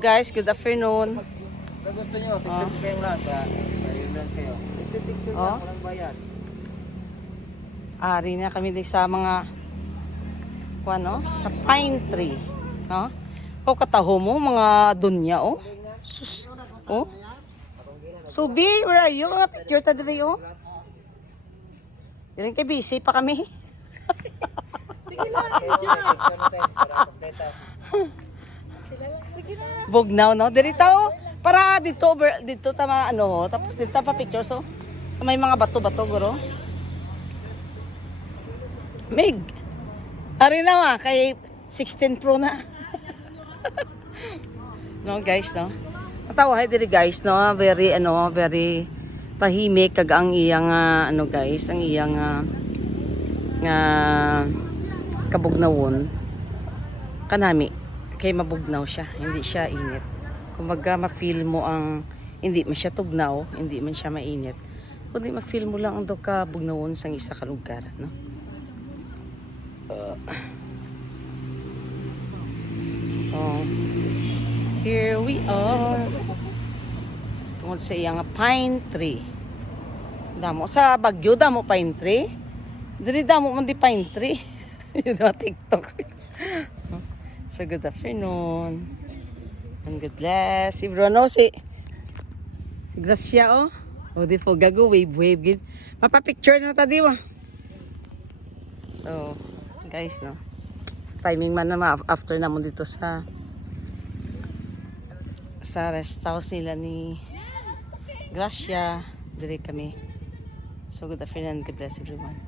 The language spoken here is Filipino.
Guys, good afternoon. Kung gusto nyo, picture ko kayong lahat para i-reference kayo. Picture lang, walang bayad. Ari na kami din sa mga sa pine tree, no? O kataho mo mga dunya, oh. Sus. Oh. Subi, where are you? Mga picture ta diri, oh. Diyan kay busy pa kami. Sige lang, picture natin para kompleto. Bugnaw, no? Diri tao para dito tama tapos dito pa picture so. May mga bato-bato guro. Mig. Ari na kay 16 Pro na. No guys, no. Matawa diri guys, no. Very very tahimik kag ang iyang guys, ang iyang nga kabugnawon kanami kay mabugnaw siya, hindi siya init. Kumbaga ma-feel mo ang hindi man siya tugnaw, hindi man siya mainit. Kundi ma-feel mo lang ang ka bugnawon sa isa ka lugar, no? Here we are. Tungod sa iyang pine tree. Damo sa Baguio damo pine tree. Diri damo man di pine tree. Yung TikTok. So good afternoon. And God bless. Si Bruno, si Gracia, oh. O di po gago, wave. Mapapicture na tadi, wa. So, guys, no. Timing man na after naman dito sa rest house nila ni Gracia. Dire kami. So good afternoon. God bless everyone.